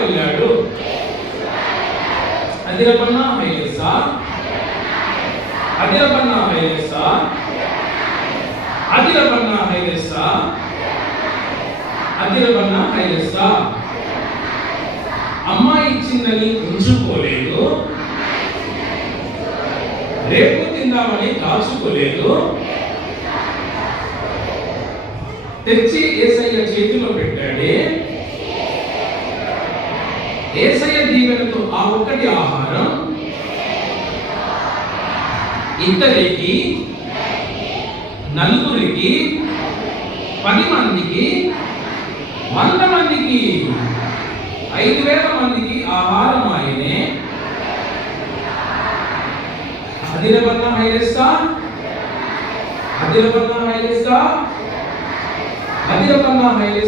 వెళ్ళాడు. అదిరపన్నా హైలెస్సా, అదిరపన్నా హైలెస్సా, అదిరపన్నా హైలెస్సా, అదిరపన్నా హైలెస్సా. అమ్మాయి ఇచ్చిందని ఉంచుకోలేదు, రేపు తిందామని దాచుకోలేదు, తెచ్చి యేసయ్య చేతిలో పెట్టాడే. యేసయ్య దీవెనతో ఆ ఒక్కటి ఆహారం ఇద్దరికి, నలుగురికి, 10 మందికి, 100 మందికి, 5,000 మందికి ఆహారం ఆయనే. అదిరపన్నా హైలెస్సా, అదిరపన్నా హైలెస్సా, అదిరపన్నా హైలెస్సా.